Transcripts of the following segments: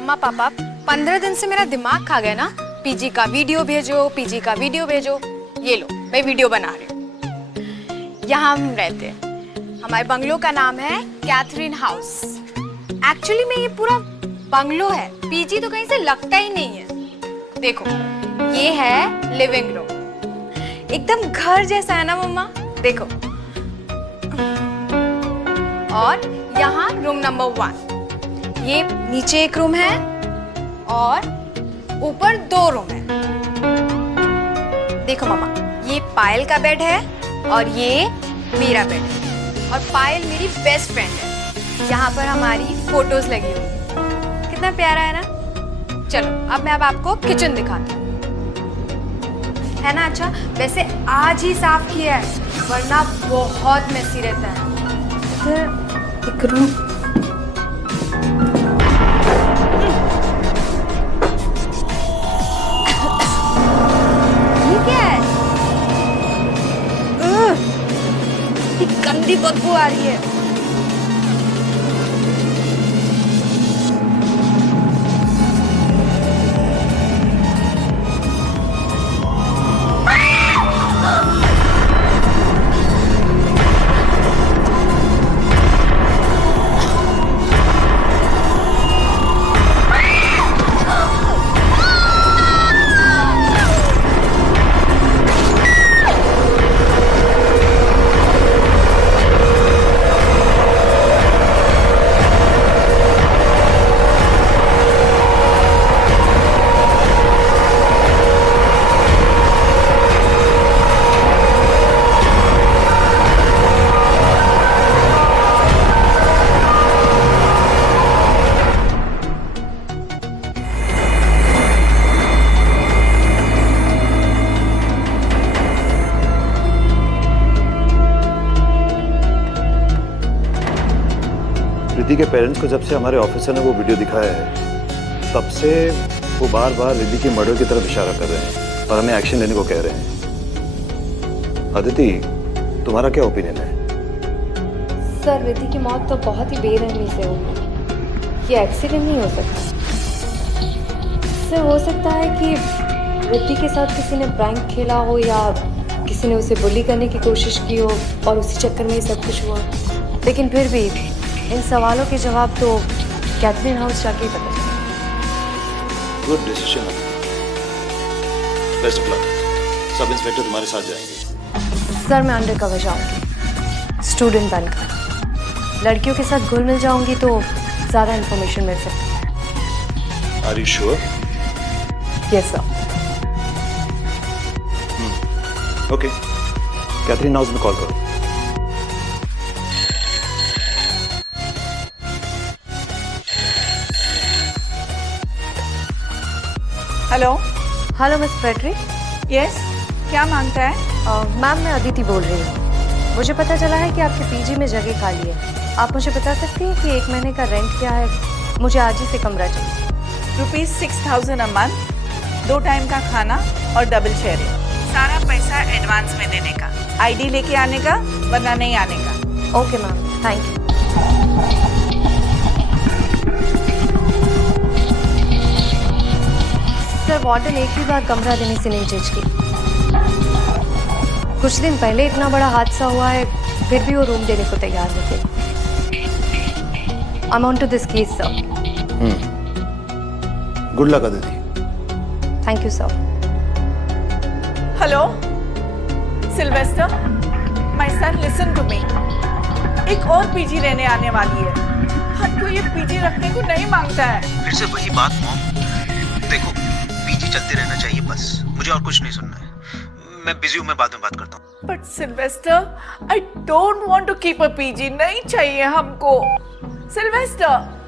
मम्मा पापा 15 दिन से मेरा दिमाग खा गया ना, पीजी का वीडियो भेजो, पीजी का वीडियो भेजो। ये लो मैं वीडियो बना रही हूँ। यहाँ हम रहते हैं, हमारे बंगलो का नाम है कैथरीन हाउस। एक्चुअली में ये पूरा बंगलो है, पीजी तो कहीं से लगता ही नहीं है। देखो ये है लिविंग रूम, एकदम घर जैसा है ना मम्मा, देखो। और यहाँ रूम नंबर 1, ये नीचे एक रूम है और ऊपर 2 रूम है। देखो मम्मा, ये पायल का बेड है और ये मेरा बेड है। और पायल मेरी बेस्ट फ्रेंड है। यहाँ पर हमारी फोटोज लगी हुई है, कितना प्यारा है ना। चलो अब मैं आपको किचन दिखाती हूँ, है ना। अच्छा वैसे आज ही साफ किया है, वरना बहुत मेसी रहता है। एक रूम, ये क्या है? इतनी गंदी बदबू आ रही है। रिद्धि के पेरेंट्स को जब से हमारे ऑफिसर ने वो वीडियो दिखाया है, तब से वो बार बार रिद्धि की मर्डर की तरफ इशारा कर रहे हैं और हमें एक्शन लेने को कह रहे हैं। अदिति, तुम्हारा क्या ओपिनियन है? सर रिद्धि की मौत तो बहुत ही बेरहमी से हुई, ये एक्सीडेंट नहीं हो सकता। सर हो सकता है कि रिद्धि के साथ किसी ने प्रैंक खेला हो या किसी ने उसे बुली करने की कोशिश की हो और उसी चक्कर में ये सब कुछ हुआ। लेकिन फिर भी इन सवालों के जवाब तो कैथरीन हाउस जाके ही पता चलेगा। Good decision. Best of luck. Sub inspector तुम्हारे साथ जाएंगे। सर मैं अंडर कवर जाऊंगी, स्टूडेंट बनकर। लड़कियों के साथ घुल मिल जाऊंगी तो ज़्यादा इन्फॉर्मेशन मिल सकती है। Are you sure? Yes sir. Okay, Catherine house में कॉल करो। Hello. Hello miss Frederick. Yes, क्या मांगता है? मैम मैं अदिति बोल रही हूँ। मुझे पता चला है कि आपके पीजी में जगह खाली है। आप मुझे बता सकती हैं कि 1 महीने का रेंट क्या है? मुझे आज ही से कमरा चाहिए। ₹6000 अ मंथ, 2 टाइम का खाना और डबल शेयरिंग। सारा पैसा एडवांस में देने का, आईडी लेके आने का, वरना नहीं आने का। Okay ma'am, thank you. Sir warden एक भी बार कमरा देने से नहीं झिझकी। कुछ दिन पहले इतना बड़ा हादसा हुआ है, फिर भी वो रूम देने को तैयार होते। I am on to this case sir. Good luck Aditi. Thank you sir. Hello Sylvester, my son listen to me. एक और पीजी रहने आने वाली है। हर कोई ये पीजी रखने को नहीं मांगता है। फिर से वही बात मॉम। देखो पीजी चलते रहना चाहिए बस, मुझे और कुछ नहीं सुनना है। मैं बिजी हूँ, मैं बाद में बात करता हूँ। But Sylvester, I don't want to keep a PG. नहीं चाहिए हमको सिल्वेस्टर।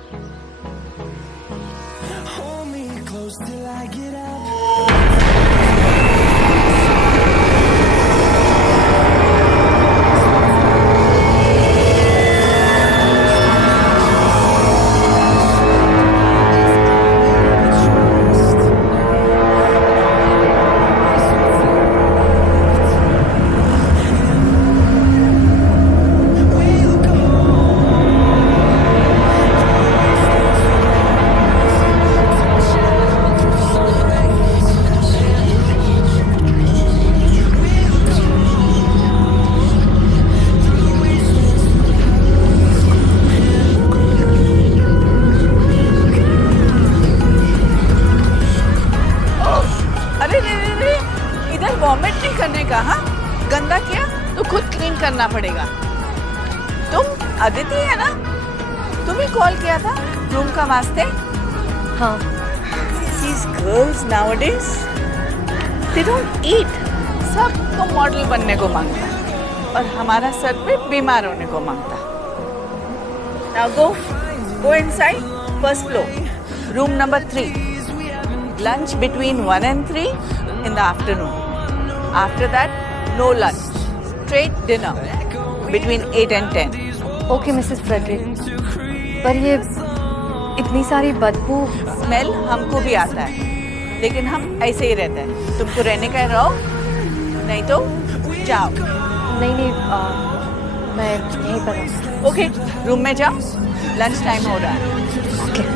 करना पड़ेगा। तुम अदिति है ना? तुम ही कॉल किया था रूम का वास्ते? हाँ। These girls nowadays, they don't eat. सबको मॉडल बनने को मांगता और हमारा सर पे बीमार होने को मांगता। Now go inside, first floor, room number 3. Lunch between 1 and 3 in the afternoon. After that, no lunch. Straight dinner between 8 and 10. Okay Mrs Frederick, पर ये इतनी सारी बदबू। स्मेल हमको भी आता है, लेकिन हम ऐसे ही रहते हैं। तुमको रहने का रहो, नहीं तो जाओ। नहीं, मैं यहीं पर हूँ। ओके, रूम में जाओ, लंच टाइम हो रहा है। ओके।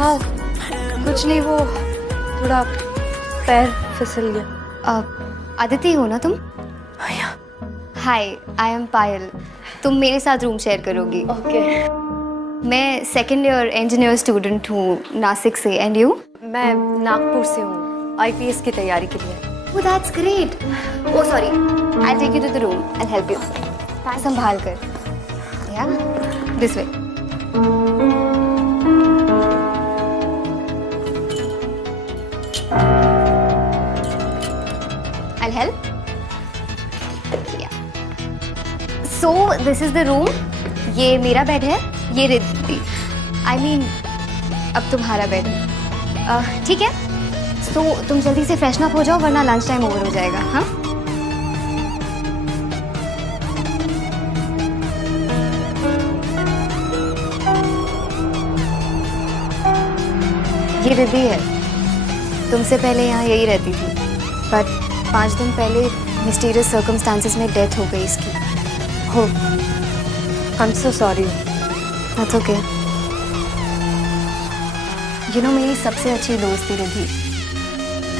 हाँ, कुछ नहीं, वो थोड़ा पैर फिसल गया। आदिति हो ना तुम? Hi, I am Payal. तुम मेरे साथ रूम शेयर करोगी। ओके। मैं सेकेंड ईयर इंजीनियर स्टूडेंट हूँ नासिक से। एंड यू? मैं नागपुर से हूँ, आईपीएस की तैयारी के लिए। Oh that's great. Oh sorry, I take you to the room and help you. संभाल कर। Yeah this way. I'll help. Yeah. So this is the room. ये मेरा बेड है, ये रिद्धि। I mean, अब तुम्हारा बेड है। ठीक है? So तुम जल्दी से फ्रेशन अप हो जाओ वरना लंच टाइम ओवर हो जाएगा। हाँ? ये रिद्धि है, तुमसे पहले यहाँ यही रहती थी, पर 5 दिन पहले मिस्टीरियस सर्कमस्टांसेस में डेथ हो गई इसकी। हो, I'm so sorry. That's okay. You know, मेरी सबसे अच्छी दोस्त थी रिद्धि।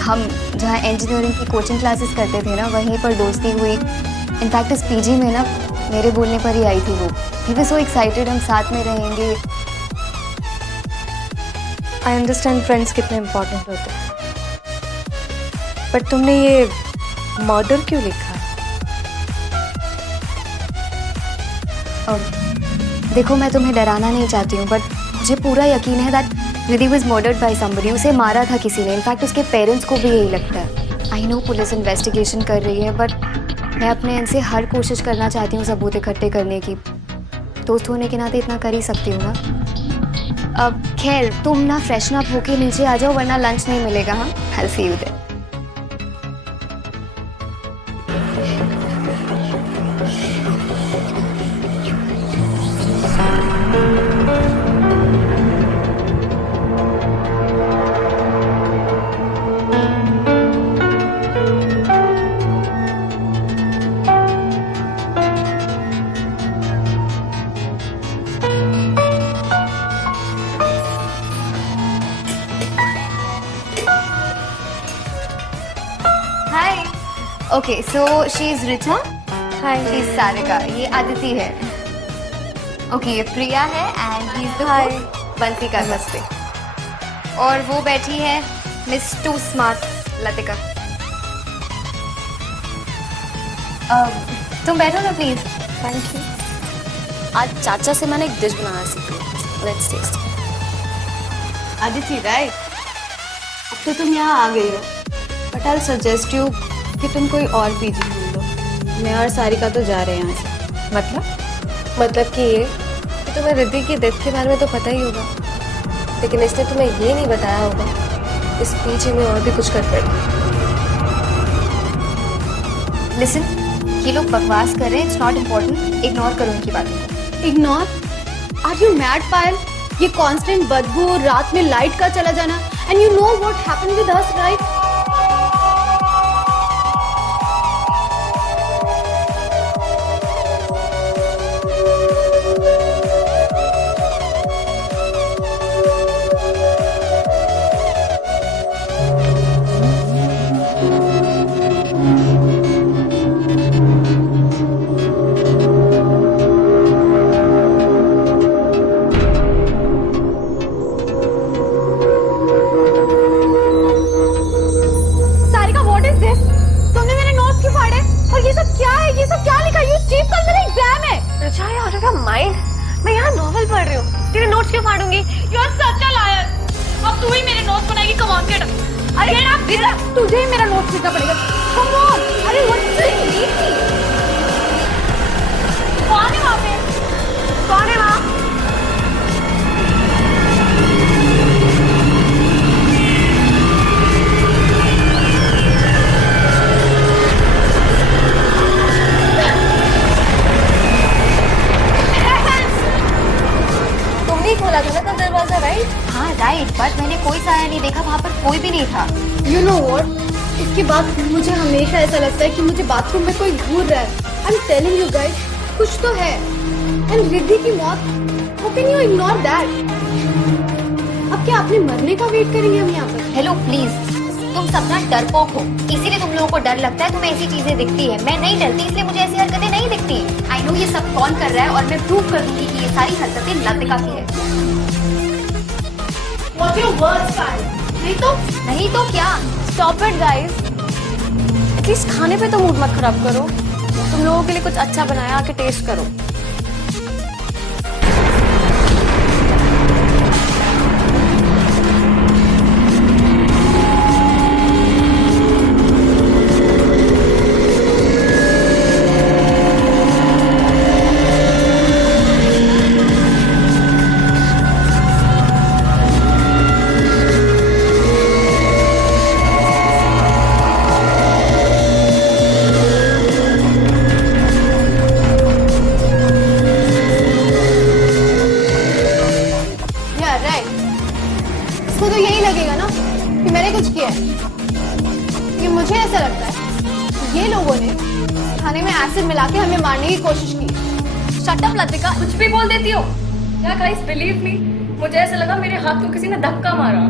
हम जहाँ इंजीनियरिंग की कोचिंग क्लासेस करते थे ना, वहीं पर दोस्ती हुई। इनफैक्ट इस पीजी में ना मेरे बोलने पर ही आई थी वो। He was so excited, हम साथ में रहेंगे। I understand फ्रेंड्स कितने इम्पोर्टेंट होते हैं, पर तुमने ये मर्डर क्यों लिखा है? देखो, मैं तुम्हें डराना नहीं चाहती हूँ, बट मुझे पूरा यकीन है that Riddhi was murdered by somebody. उसे मारा था किसी ने। इनफैक्ट उसके पेरेंट्स को भी यही लगता है। आई नो पुलिस इन्वेस्टिगेशन कर रही है, बट मैं अपने एंड से हर कोशिश करना चाहती हूँ सबूत इकट्ठे करने की। दोस्त होने के नाते इतना कर ही सकती हूँ ना। अब खैर, तुम ना फ्रेशन अप होके नीचे आ जाओ वरना लंच नहीं मिलेगा। हाँ, I will see you there. Okay, so she is Richa. Hi. She is Sarika. ये आदिति है। ओके, ये प्रिया है and he is the hi. Bansi का नमस्ते। और वो बैठी है मिस टू स्मार्ट लतिका। तुम बैठो ना प्लीज। Thank you. आज चाचा से मैंने एक डिश बनाना सीखी है। Let's test. आदिति राइट, अब तो तुम यहाँ आ गई हो, बट आई सजेस्ट यू कि तुम कोई और पीजी ढूंढ लो। मैं और सारिका तो जा रहे हैं यहाँ से। मतलब कि ये कि तुम्हें रिद्धि की डेथ के बारे में तो पता ही होगा, लेकिन इसने तुम्हें ये नहीं बताया होगा इस पीजी में और भी कुछ कर पड़ेगा। लिसन, ये लोग बकवास कर रहे हैं, इट्स नॉट इम्पोर्टेंट, इग्नोर करो इनकी बातें। Ignore? Are you mad Payal? ये कांस्टेंट बदबू, रात में लाइट का चला जाना, and you know what happened with us right? मैं यहाँ नॉवेल पढ़ रही हूँ, तेरे नोट्स क्यों फाड़ूंगी? You are such a liar. अब तू ही मेरे नोट्स बनाएगी। Come on get up. अरे तुझे ही मेरा नोट्स लिखना पड़ेगा। Come on. अरे कौन है वहाँ पे? कौन है वहाँ? खोला था ना कल दरवाजा राइट? हाँ राइट, बट मैंने कोई साया नहीं देखा, वहाँ पर कोई भी नहीं था। यू नो व्हाट, इसके बाद मुझे हमेशा ऐसा लगता है कि मुझे बाथरूम में कोई घूर रहा है। I am telling you guys, कुछ तो है। एंड रिद्धि की मौत, how can you ignore that? अब क्या आपने मरने का वेट करेंगे हम यहाँ पर? हेलो प्लीज, तुम सब ना डरपोक हो, इसीलिए तुम लोगों को डर लगता है, तुम्हें ऐसी चीजें दिखती है। मैं नहीं डरती, इसलिए मुझे ऐसी हरकतें नहीं दिखती। आई नो ये सब कौन कर रहा है, और मैं प्रूव कर दूंगी कि ये सारी हरकतें लतिका की है। What's your words, Kyle? नहीं तो क्या? स्टॉप इट गाइस, एटलीस्ट खाने पे तो मूड मत खराब करो। तुम लोगों के लिए कुछ अच्छा बनाया, आके टेस्ट करो। इसको तो यही लगेगा ना कि मैंने कुछ किया है। ये मुझे ऐसा लगता है कि ये लोगों ने खाने में एसिड मिला के हमें मारने की कोशिश की। शट अप लतिका, कुछ भी बोल देती हो। या गाइस बिलीव मी, मुझे ऐसा लगा मेरे हाथ को किसी ने धक्का मारा।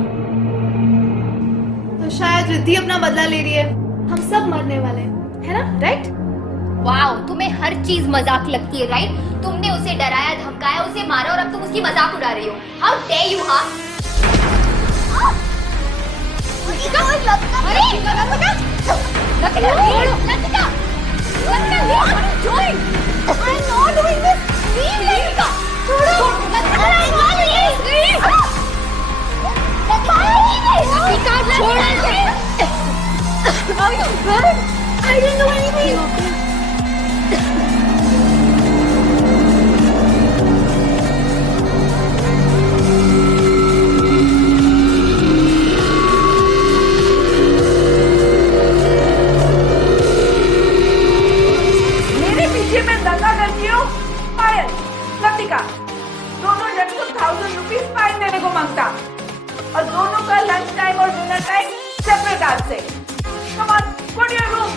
तो शायद रिद्धि अपना बदला ले रही है। हम सब मरने वाले हैं, है ना? राइट? वाओ, तुम्हें हर चीज मजाक लगती है राइट? तुमने उसे डराया, धमकाया, उसे मारा, और अब तुम उसकी मजाक उड़ा रही हो। How dare you are! I didn't know anything. मेरे पीछे में दंगा करती हो? पायल, लतिका, दोनों जन को 1000 रुपीज फाइन देने को मांगता, और दोनों का लंच टाइम और डिनर टाइम सेपरेट आज से। Come on, go to your room.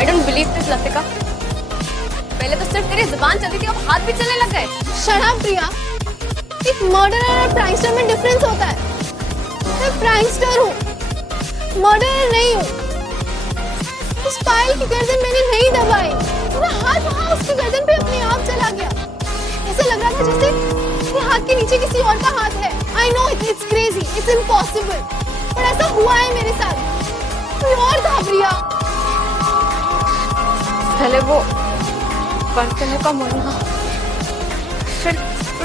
I don't believe this Latika. पहले तो सिर्फ तेरी जुबान चलती थी, अब हाथ भी चलने लग गए। Shut up, प्रिया। एक मर्डरर और प्रैंकस्टर में डिफरेंस होता है। मैं प्रैंकस्टर हूँ, मर्डरर नहीं हूँ। उस पायल की गर्दन मैंने नहीं दबाई, मेरा हाथ वहाँ उसकी गर्दन पे अपने आप चला गया। ऐसा लग रहा था जैसे मेरे हाथ के नीचे किसी और का हाथ है। I know it's crazy, it's impossible, पर ऐसा हुआ है मेरे साथ। कोई और था प्रिया। पहले वो बर्तनों का मरना, फिर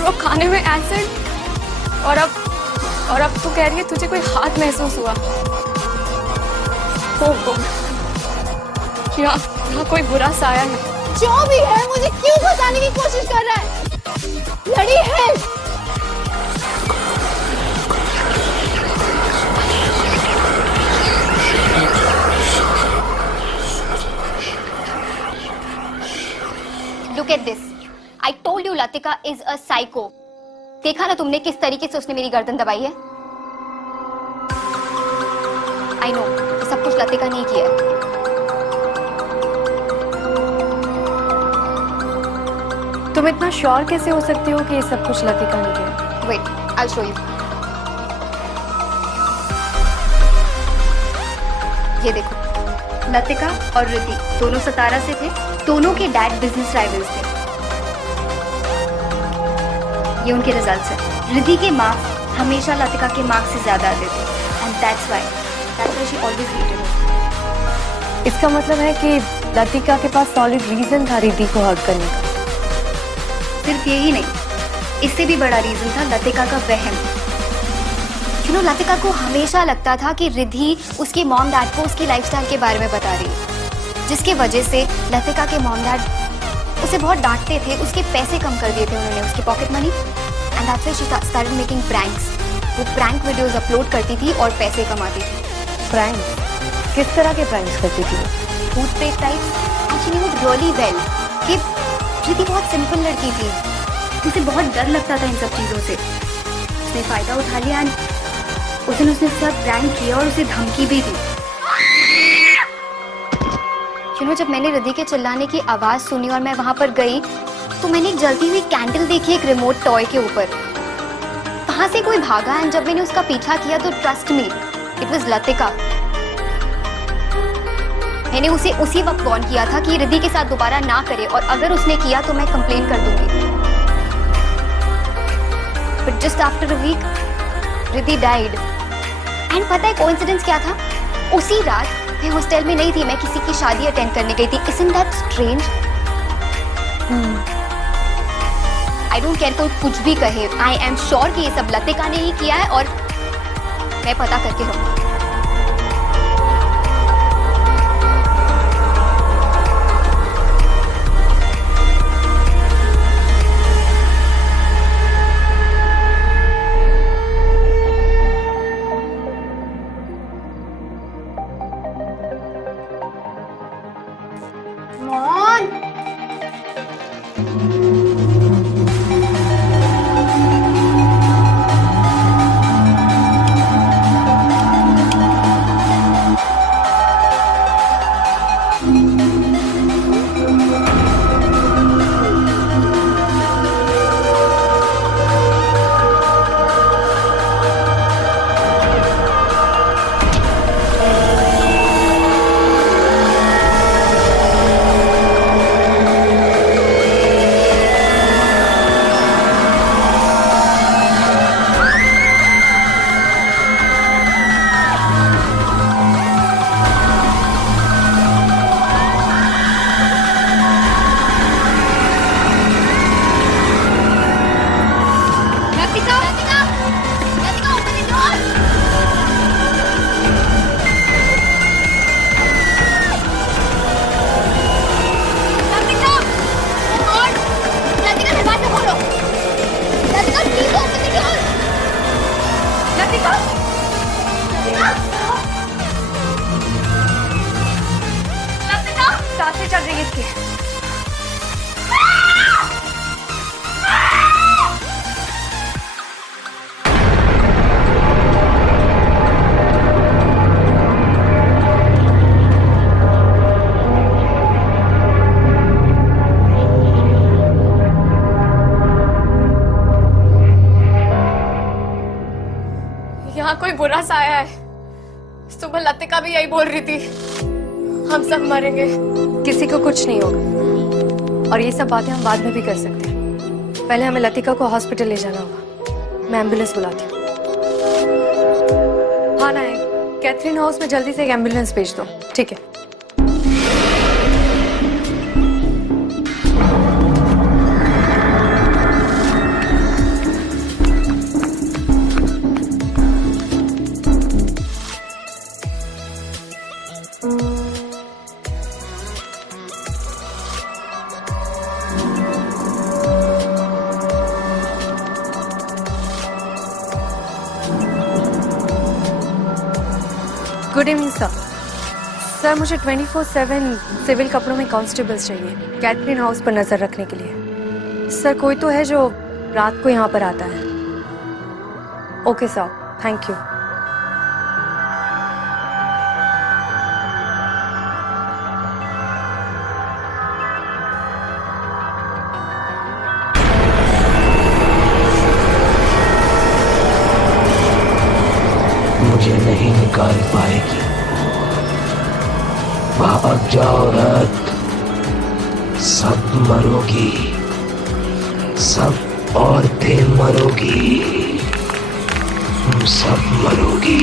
वो खाने में एसिड, और अब तू कह रही है तुझे कोई हाथ महसूस हुआ। ओ गॉड, यहाँ कोई बुरा साया है। जो भी है मुझे क्यों फंसाने की कोशिश कर रहा है? लड़ी है। Look at this. I told you Latika is a psycho. देखा ना तुमने किस तरीके से उसने मेरी गर्दन दबाई है? I know, ये सब कुछ लतिका ने किया है। तुम इतना श्योर कैसे हो सकती हो कि ये सब कुछ लतिका ने किया? Wait, I'll show you. ये देखो, लतिका और रिद्धि दोनों सतारा से थे, दोनों के डैड बिजनेस राइवल्स थे। ये उनके रिजल्ट्स हैं। रिद्धि के मार्क्स हमेशा लतिका के मार्क्स से ज्यादा आते थे, and that's why she always hated him. इसका मतलब है कि लतिका के पास सॉलिड रीजन था रिद्धि को हर्ट करने का। सिर्फ यही नहीं, इससे भी बड़ा रीजन था लतिका का वहम। लतिका को हमेशा लगता था कि रिद्धि उसके मॉम डैड को उसकी लाइफस्टाइल के बारे में बता रही है, जिसके वजह से लतिका के मॉम डैड उसे बहुत डांटते थे, उसके पैसे कम कर दिए थे उन्होंने, उसकी pocket money, and that's why she started making pranks. वो प्रैंक वीडियोस अपलोड करती थी और पैसे कमाती थी। प्रैंक्स? किस तरह के प्रैंक्स करती थी? भूत प्रेत type. And she knew it really well कि रिद्धि बहुत सिंपल लड़की थी, उसे बहुत डर लगता था इन सब चीज़ों से। उसने फायदा उठा लिया एंड उस दिन उसने सब प्रैंक किया और उसे धमकी भी दी। जब मैंने रिद्धि के चिल्लाने की आवाज सुनी और मैं वहां पर गई तो मैंने एक जलती हुई कैंडल देखी एक रिमोट टॉय के ऊपर। वहां से कोई भागा एंड जब मैंने उसका पीछा किया तो trust me, it was Latika. मैंने उसे उसी वक्त वार्न किया था कि रिद्धि के साथ दोबारा ना करे, और अगर उसने किया तो मैं कंप्लेन कर दूंगी। But just after a week Riddhi died. And पता है कोइंसिडेंस क्या था? उसी रात मैं हॉस्टल में नहीं थी, मैं किसी की शादी अटेंड करने गई थी। Isn't that strange? I don't care कोई कुछ भी कहे, I am sure कि ये सब लतिका ने ही किया है और मैं पता करके रहूंगी। सांसें चल रही है इसकी। यहाँ कोई बुरा साया है। सुबह लतिका भी यही बोल रही थी, हम सब मरेंगे। किसी को कुछ नहीं होगा, और ये सब बातें हम बाद में भी कर सकते हैं। पहले हमें लतिका को हॉस्पिटल ले जाना होगा। मैं एम्बुलेंस बुलाती हूँ। हाँ नायक, कैथरीन हाउस में जल्दी से एक एम्बुलेंस भेज दो। ठीक है। Good evening sir. सर मुझे 24/7 सिविल कपड़ों में कांस्टेबल्स चाहिए कैथरीन हाउस पर नजर रखने के लिए। सर कोई तो है जो रात को यहाँ पर आता है? Okay sir, thank you. मुझे नहीं निकाल पाएगी। भाग जाओ रात, सब मरोगी, सब औरतें मरोगी, तुम सब मरोगी।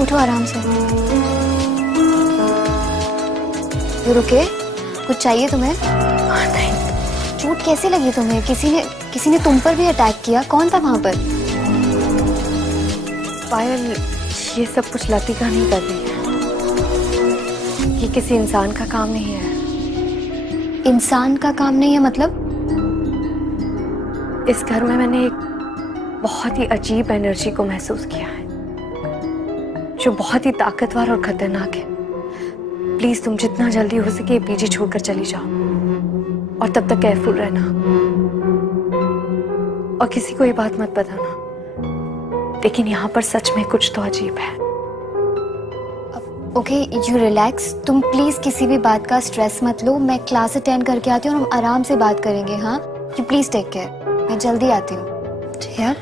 उठो आराम से। You रुके? कुछ चाहिए तुम्हें? नहीं। चोट कैसे लगी तुम्हें? किसी ने तुम पर भी अटैक किया? कौन था वहां पर? पायल, ये सब कुछ लतिका नहीं कर रही है। ये किसी इंसान का काम नहीं है। इंसान का काम नहीं है मतलब? इस घर में मैंने एक बहुत ही अजीब एनर्जी को महसूस किया है जो बहुत ही ताकतवर और खतरनाक है। प्लीज तुम जितना जल्दी हो सके पीजी छोड़कर चली जाओ और तब तक केयरफुल रहना और किसी को ये बात मत बताना। लेकिन यहाँ पर सच में कुछ तो अजीब है। Okay, you relax. तुम प्लीज किसी भी बात का स्ट्रेस मत लो। मैं क्लास अटेंड करके आती हूँ और हम आराम से बात करेंगे। हाँ, यू प्लीज टेक केयर। मैं जल्दी आती हूँ। ठीक है?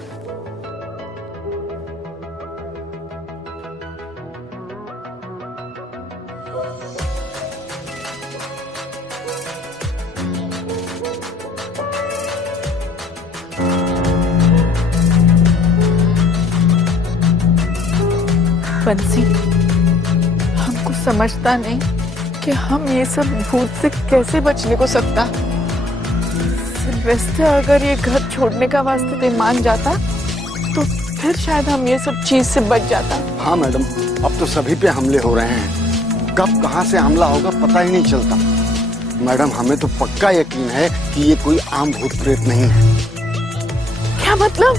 बंसी, हमको समझता नहीं कि हम ये सब भूत से कैसे बचने को सकता। सिल्वेस्टर अगर ये घर छोड़ने का वास्ते दे मान जाता तो फिर शायद हम ये सब चीज से बच जाता। हाँ मैडम, अब तो सभी पे हमले हो रहे हैं। कब कहाँ से हमला होगा पता ही नहीं चलता। मैडम, हमें तो पक्का यकीन है कि ये कोई आम भूत प्रेत नहीं है। क्या मतलब?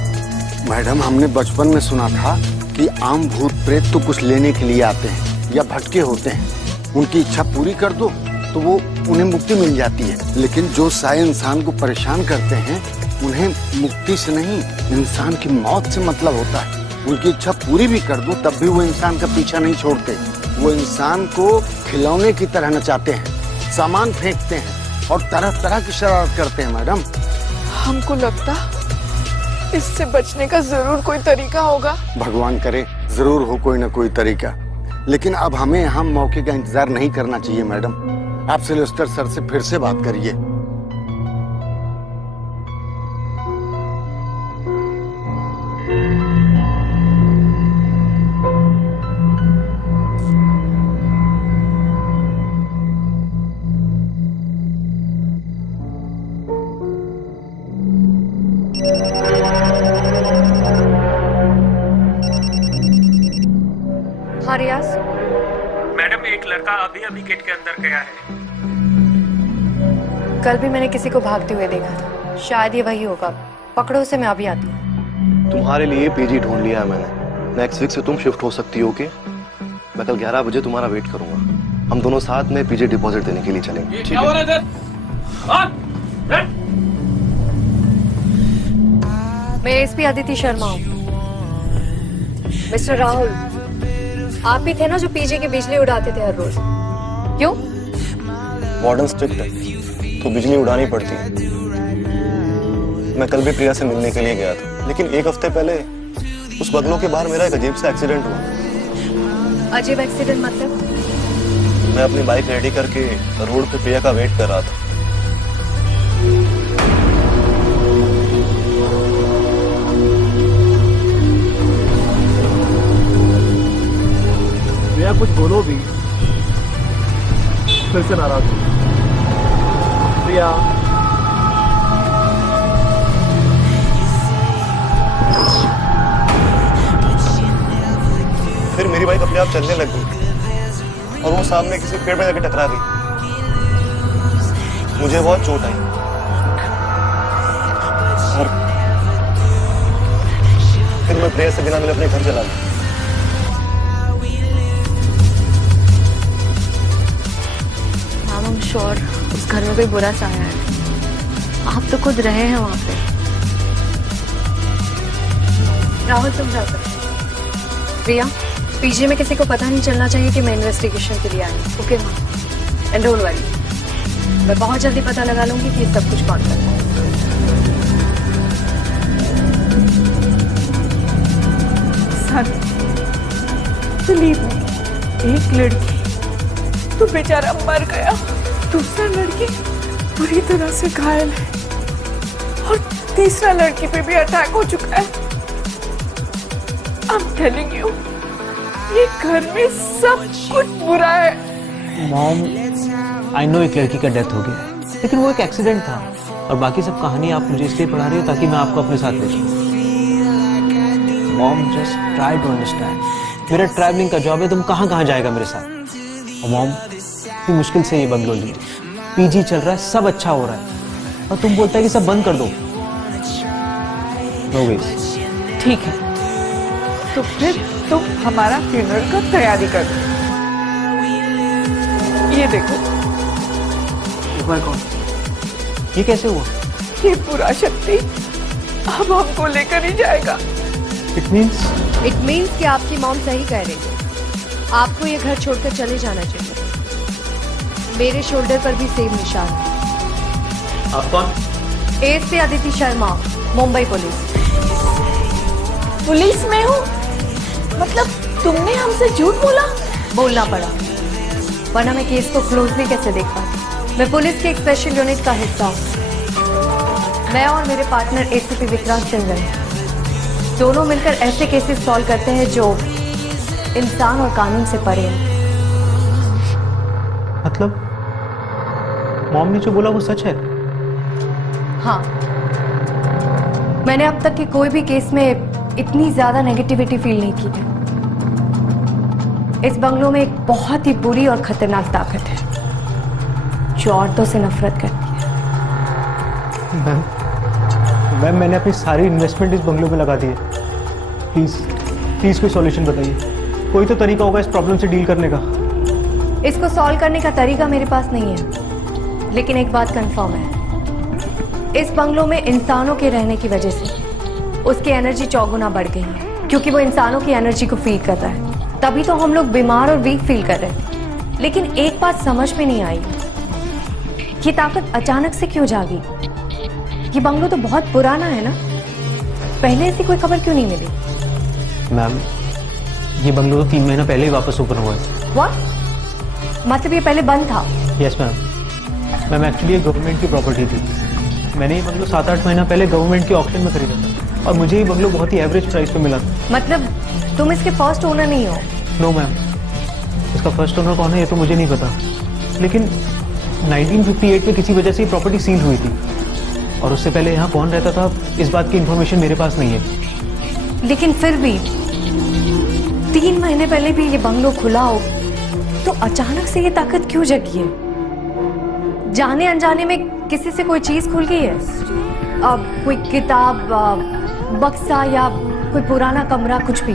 मैडम, हमने बचपन में सुना था कि आम भूत प्रेत तो कुछ लेने के लिए आते हैं या भटके होते हैं। उनकी इच्छा पूरी कर दो तो वो उन्हें मुक्ति मिल जाती है। लेकिन जो सारे इंसान को परेशान करते हैं उन्हें मुक्ति से नहीं, इंसान की मौत से मतलब होता है। उनकी इच्छा पूरी भी कर दो तब भी वो इंसान का पीछा नहीं छोड़ते। वो इंसान को खिलौने की तरह नचाते हैं, सामान फेंकते हैं और तरह तरह की शरारत करते हैं। मैडम, हमको लगता इससे बचने का जरूर कोई तरीका होगा। भगवान करे जरूर हो कोई ना कोई तरीका। लेकिन अब हमें यहाँ मौके का इंतजार नहीं करना चाहिए। मैडम, आप सिल्वेस्टर सर से फिर से बात करिए। हाँ रियाज। मैडम, एक लड़का अभी गेट के अंदर गया है। कल भी मैंने किसी को भागते हुए देखा था। शायद ये वही होगा। पकड़ो उसे, मैं अभी आती हूँ। तुम्हारे लिए पीजी ढूंढ लिया है मैंने। नेक्स्ट वीक से तुम शिफ्ट हो सकती हो। ओके, मैं कल 11 बजे तुम्हारा वेट करूंगा। हम दोनों साथ में पीजी डिपॉजिट देने के लिए चलेंगे। ठीक है? मैं एसपी अदिति शर्मा हूँ। मिस्टर राहुल, आप ही थे ना जो पीजी की बिजली उड़ाते थे हर रोज। क्यों? वार्डन स्ट्रिक्ट है तो बिजली उड़ानी पड़ती है। मैं कल भी प्रिया से मिलने के लिए गया था, लेकिन एक हफ्ते पहले उस बंगलों के बाहर मेरा एक अजीब सा एक्सीडेंट हुआ। अजीब एक्सीडेंट मतलब? मैं अपनी बाइक रेडी करके रोड पे प्रिया का वेट कर रहा था। प्रिया कुछ बोलो भी, फिर से नाराज हो। प्रिया फिर मेरी बाइक अपने आप चलने लग गई और वो सामने किसी पेड़ में जाकर टकरा गई। मुझे बहुत चोट आई और फिर मैं प्रिया से बिना मिले अपने घर चला गया। आई एम श्योर उस घर में कोई बुरा साया है। आप तो खुद रहे हैं वहां पे। राहुल समझा सकते। प्रिया, पीजी में किसी को पता नहीं चलना चाहिए कि मैं इन्वेस्टिगेशन के लिए आई हूँ। ओके माँ, एंड डोंट वरी, मैं बहुत जल्दी पता लगा लूंगी कि सब कुछ कौन कर रहा है। सन, बिलीव मी, एक लड़की तो बेचारा मर गया, दूसरा लड़की पूरी तरह से घायल है और तीसरा लड़की पे भी अटैक हो चुका है। I'm telling you, ये घर में सब कुछ बुरा है। मॉम, आई नो एक लड़की का डेथ हो गया, लेकिन वो एक एक्सीडेंट था और बाकी सब कहानी आप मुझे इसलिए पढ़ा रही हो ताकि मैं आपको अपने साथ ले जाऊं। Mom, just try to understand. मेरा ट्रैवलिंग का जॉब है, तुम कहाँ कहाँ जाएगा मेरे साथ? और मॉम, इतनी मुश्किल से ये बंगलो ली, पीजी चल रहा है, सब अच्छा हो रहा है और तुम बोलता है कि सब बंद कर दो। No veg. ठीक है, तो फिर तुम हमारा फ्यूनरल का तैयारी कर दो। ये देखो। माय गॉड, ये कैसे हुआ? ये पूरा शक्ति अब हमको लेकर ही जाएगा। इट मीन्स कि आपकी मॉम सही कह रही है। आपको ये घर छोड़कर चले जाना चाहिए। मेरे शोल्डर पर भी सेम निशान है। आप कौन? ASP Aditi Sharma, Mumbai police. Police में हूँ? मतलब तुमने हमसे झूठ बोला? बोलना पड़ा, वरना मैं केस को क्लोजली कैसे देख पाती। मैं पुलिस के एक स्पेशल यूनिट का हिस्सा हूँ। मैं और मेरे पार्टनर एसीपी विक्रांत सिंह हैं। दोनों मिलकर ऐसे केसेस सॉल्व करते हैं जो इंसान और कानून से परे हैं। मतलब मॉम ने जो बोला वो सच है? हाँ, मैंने अब तक के कोई भी केस में इतनी ज्यादा नेगेटिविटी फील नहीं की है। इस बंगलों में एक बहुत ही बुरी और खतरनाक ताकत है जो औरतों से नफरत करती है। मैम, मैंने अपनी सारी इन्वेस्टमेंट इस बंगलों में लगा दी है। प्लीज कोई सॉल्यूशन बताइए। कोई तो तरीका होगा इस प्रॉब्लम से डील करने का। इसको सॉल्व करने का तरीका मेरे पास नहीं है, लेकिन एक बात कंफर्म है, इस बंगलों में इंसानों के रहने की वजह से उसकी एनर्जी चौगुना बढ़ गई है, क्योंकि वो इंसानों की एनर्जी को फीड कर रहा है। तभी तो हम लोग बीमार और वीक फील कर रहे थे। लेकिन एक बात समझ में नहीं आई, ये ताकत अचानक से क्यों जागी? ये बंगलो तो बहुत पुराना है ना, पहले ऐसी कोई खबर क्यों नहीं मिली? मैम, ये बंगलो तो 3 महीना पहले ही वापस ओपन हुआ है। व्हाट? मतलब ये पहले बंद था? Yes ma'am. मैम, एक्चुअली ये गवर्नमेंट की प्रॉपर्टी थी। मैंने ये बंगलो 7-8 महीना पहले गवर्नमेंट के ऑक्शन में खरीदा था और मुझे ये बंगलो बहुत ही एवरेज प्राइस पे मिला था। मतलब तुम इसके फर्स्ट ओनर नहीं हो? नो मैम, इसका फर्स्ट ओनर कौन है ये तो मुझे नहीं पता, लेकिन 1958 में किसी वजह से ये प्रॉपर्टी सील हुई थी और उससे पहले यहाँ कौन रहता था इस बात की इन्फॉर्मेशन मेरे पास नहीं है। लेकिन फिर भी 3 महीने पहले भी ये बंगलो खुला हो तो अचानक से ये ताकत क्यों जगी है? जाने अनजाने में किसी से कोई चीज खुल गई है? अब कोई किताब, बक्सा या कोई पुराना कमरा, कुछ भी।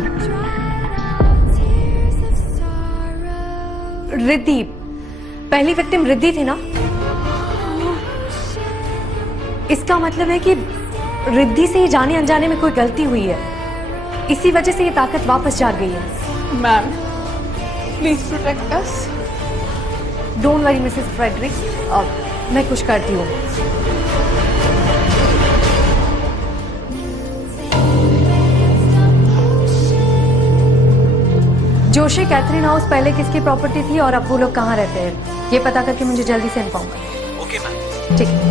रिद्धि, पहली विक्टिम रिद्धि थी ना? इसका मतलब है कि रिद्धि से जाने अनजाने में कोई गलती हुई है, इसी वजह से ये ताकत वापस जाग गई है। Ma'am, please protect us. Don't worry Mrs Frederick, मैं कुछ करती हूँ। जोशी कैथरीन हाउस पहले किसकी प्रॉपर्टी थी और अब वो लोग कहाँ रहते हैं, ये पता करके मुझे जल्दी से इन्फॉर्म करें। Okay ma'am. ठीक है।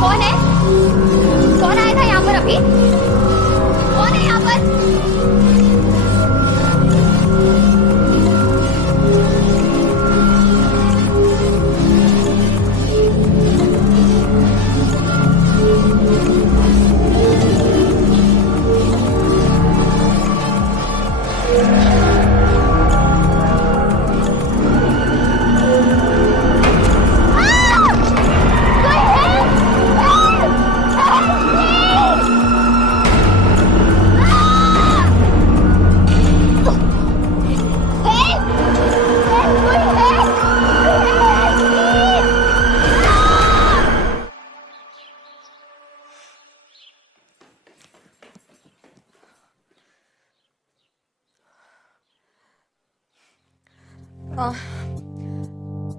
कौन है? कौन आया था यहाँ पर अभी? कौन है यहाँ पर?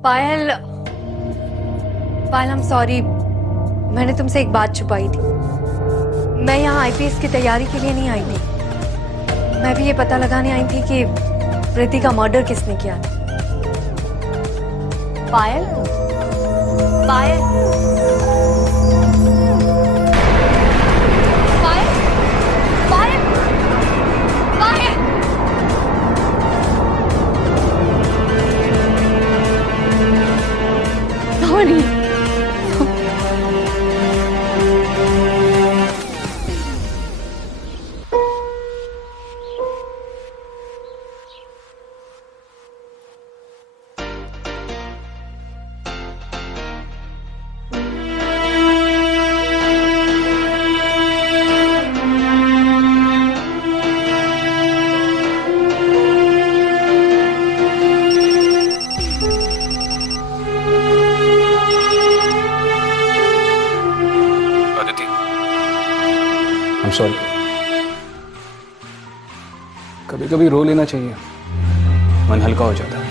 पायल, पायल, I'm सॉरी, मैंने तुमसे एक बात छुपाई थी। मैं यहाँ आईपीएस की तैयारी के लिए नहीं आई थी। मैं भी ये पता लगाने आई थी कि प्रीति का मर्डर किसने किया था। पायल, पायल, पायल, पायल, पायल। Dhoni, I'm sorry. कभी कभी रो लेना चाहिए, मन हल्का हो जाता है।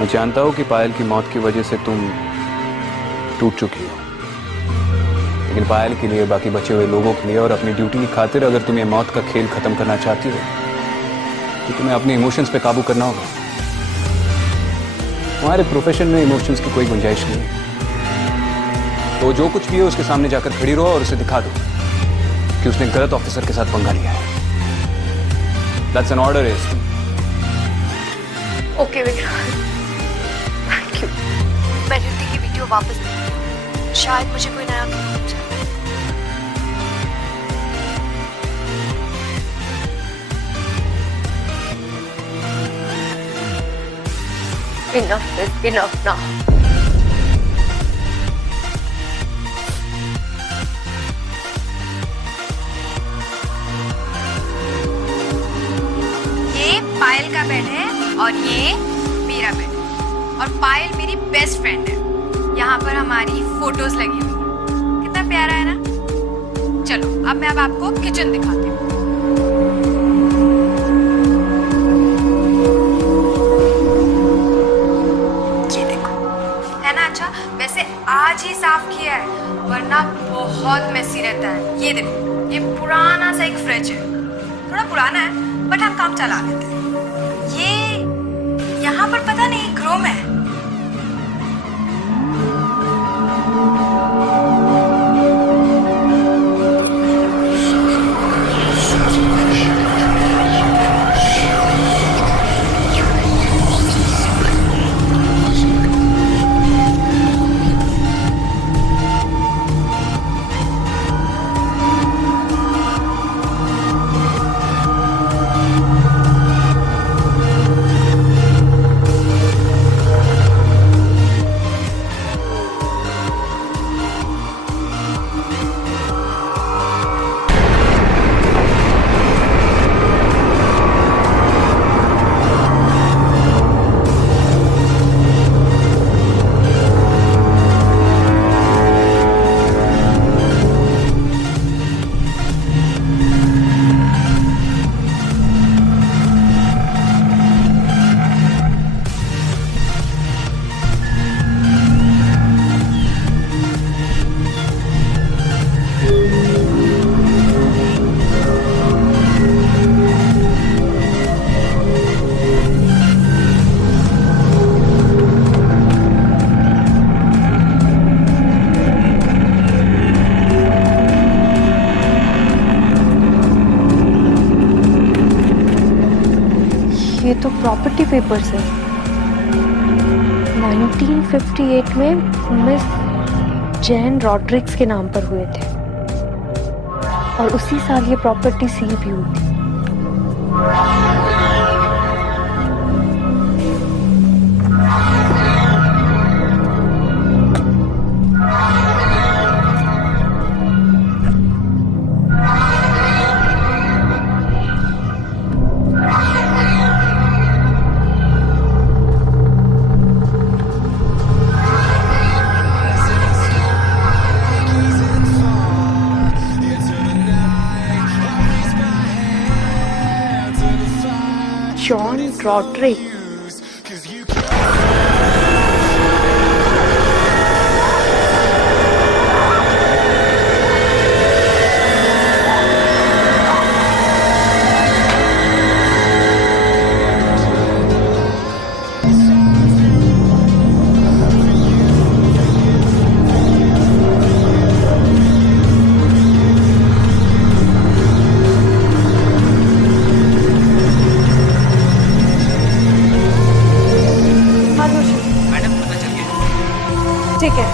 मैं जानता हूं कि पायल की मौत की वजह से तुम टूट चुकी हो, लेकिन पायल के लिए, बाकी बचे हुए लोगों के लिए और अपनी ड्यूटी की खातिर अगर तुम ये मौत का खेल खत्म करना चाहती हो तो तुम्हें अपने इमोशंस पे काबू करना होगा। तुम्हारे प्रोफेशन में इमोशंस की कोई गुंजाइश नहीं है। तो जो कुछ भी है उसके सामने जाकर खड़ी रहो और उसे दिखा दो कि उसने गलत ऑफिसर के साथ पंगा लिया है। That's an order, is. Okay Vikrant, thank you. मैं रिद्धि की वीडियो वापस देखूंगी, शायद मुझे कोई नया क्लू मिल जाए। Enough is enough now. ये पायल का बेड है और ये मेरा बेड है और पायल मेरी बेस्ट फ्रेंड है। यहाँ पर हमारी फोटोज लगी हुई है, कितना प्यारा है ना। चलो अब मैं आपको किचन दिखाती हूँ। ये देखो, है ना अच्छा। वैसे आज ही साफ किया है वरना बहुत मेसी रहता है। ये देखो, ये पुराना सा एक फ्रिज है, थोड़ा पुराना है बट हम काम चला लेते हैं। ये यहाँ पर पता नहीं क्रोम है। ये तो प्रॉपर्टी पेपर्स है। 1958 में मिस जैन रॉड्रिक्स के नाम पर हुए थे और उसी साल ये प्रॉपर्टी सील भी हुई थी। जॉन रॉड्रिक, ठीक है,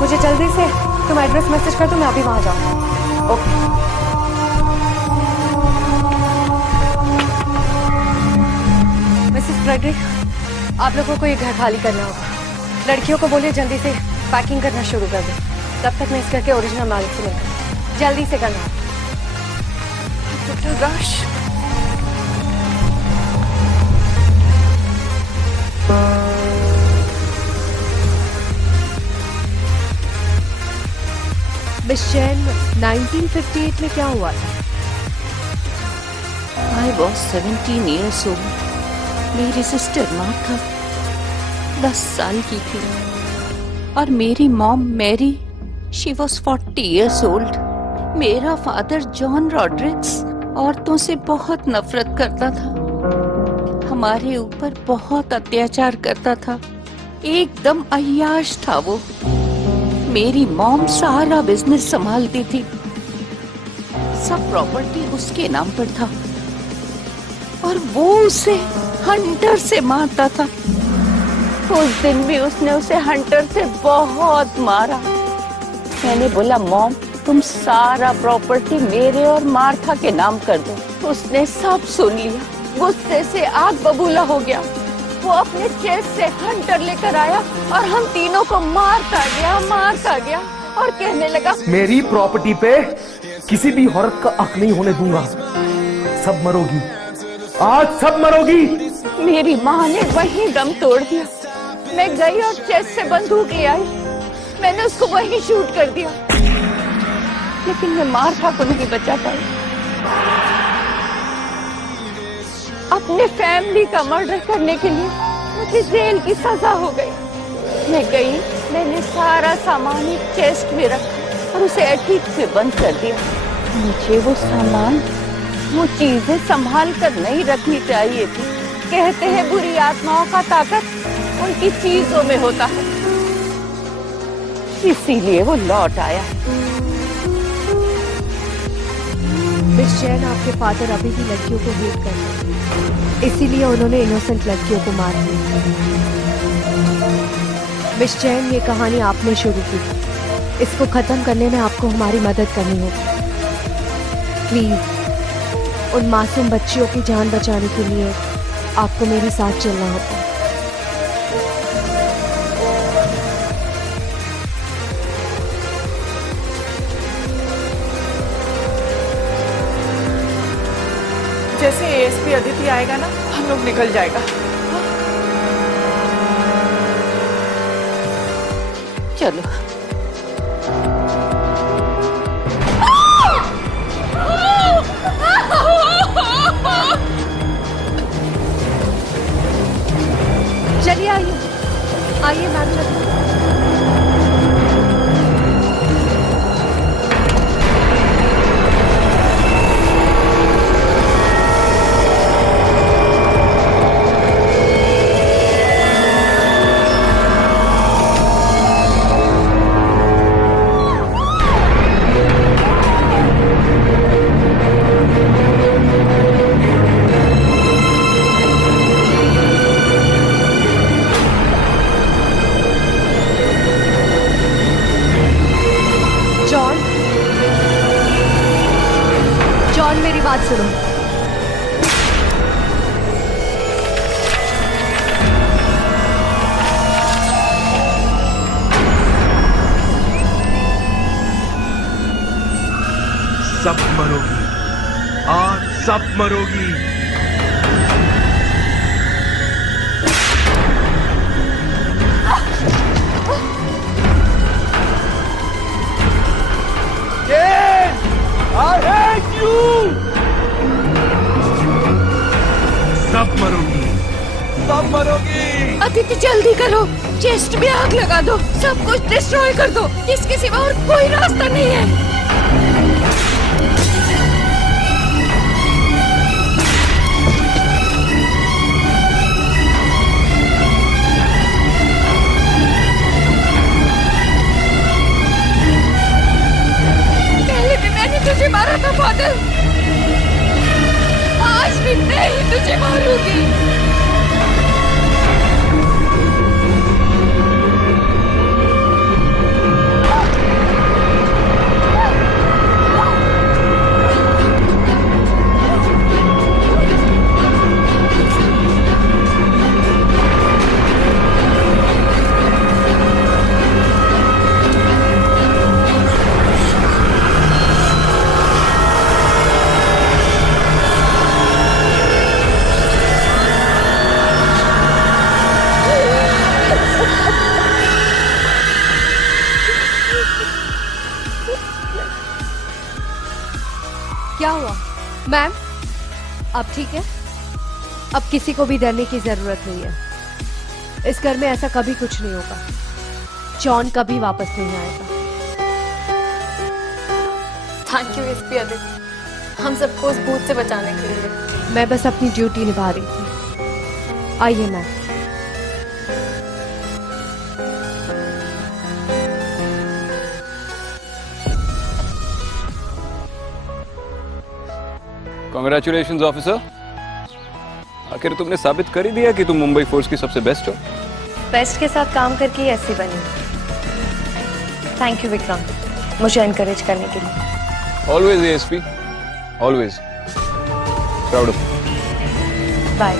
मुझे जल्दी से तुम एड्रेस मैसेज कर दो, मैं अभी वहां जाऊँ। ओके। मिसेस फ्रेडरिक, आप लोगों को ये घर खाली करना होगा। लड़कियों को बोलिए जल्दी से पैकिंग करना शुरू कर दो, तब तक मैं इस घर के ओरिजिनल मालिक से मिलकर जल्दी से करना। रश मिस जैन, 1958 में क्या हुआ था? I was 17 years old. मेरी सिस्टर मार्था 10 साल की थी और मेरी mom Mary she was 40 years old. मेरा फादर जॉन रॉड्रिक्स औरतों से बहुत नफरत करता था, हमारे ऊपर बहुत अत्याचार करता था, एकदम अय्याश था वो। मेरी मॉम सारा बिजनेस संभालती थी, सब प्रॉपर्टी उसके नाम पर था और वो उसे हंटर से मारता था। उस दिन भी उसने उसे हंटर से बहुत मारा। मैंने बोला मॉम तुम सारा प्रॉपर्टी मेरे और मार्था के नाम कर दो। उसने सब सुन लिया, गुस्से से आग बबूला हो गया। वो अपने चेस्ट से हंटर लेकर आया और हम तीनों को मारता गया और कहने लगा मेरी प्रॉपर्टी पे किसी भी औरत का हक नहीं होने दूंगा, सब मरोगी, आज सब मरोगी। मेरी माँ ने वहीं दम तोड़ दिया। मैं गई और चेस्ट से बंदूक ले आई, मैंने उसको वहीं शूट कर दिया, लेकिन मैं मार्था को नहीं बचा पाई। अपने फैमिली का मर्डर करने के लिए मुझे जेल की सजा हो गई। मैं गई, मैंने सारा सामान एक चेस्ट में रखा और उसे एटीक में बंद कर दिया। मुझे वो सामान, वो चीजें संभाल कर नहीं रखनी चाहिए थी। कहते हैं बुरी आत्माओं का ताकत उनकी चीजों में होता है, इसीलिए वो लौट आया। मिस जैन, आपके फादर अभी भी लड़कियों को हेट करते हैं, इसीलिए उन्होंने इनोसेंट लड़कियों को मार दिया। मिस जैन, ये कहानी आपने शुरू की, इसको खत्म करने में आपको हमारी मदद करनी होगी। प्लीज, उन मासूम बच्चियों की जान बचाने के लिए आपको मेरे साथ चलना होगा। जैसे एएसपी अदिति आएगा ना, हम लोग निकल जाएगा। चलो। चलिए आइए मैम, चलिए। सब मरोगी, आज सब मरोगी। I hate you! सब मरोगी, सब मरोगी। अदिति जल्दी करो, चेस्ट में आग लगा दो, सब कुछ डिस्ट्रॉय कर दो, इसके सिवा और कोई रास्ता नहीं है। पहले भी मैंने तुझे मारा था बादल, आज भी मैं ही तुझे मारूंगी। क्या हुआ मैम? अब ठीक है? अब किसी को भी डरने की जरूरत नहीं है। इस घर में ऐसा कभी कुछ नहीं होगा। जॉन कभी वापस नहीं आएगा। थैंक यू एसपी आदित्य, हम सबको उस भूत से बचाने के लिए। मैं बस अपनी ड्यूटी निभा रही थी। आइए मैम। कांग्रेचुलेशंस ऑफिसर, आखिर तुमने साबित कर ही दिया कि तुम मुंबई फोर्स की सबसे बेस्ट हो। बेस्ट के साथ काम करके ही ऐसी बनी। थैंक यू विक्रम, मुझे एनकरेज करने के लिए। Always ASP, always proud of you. Bye.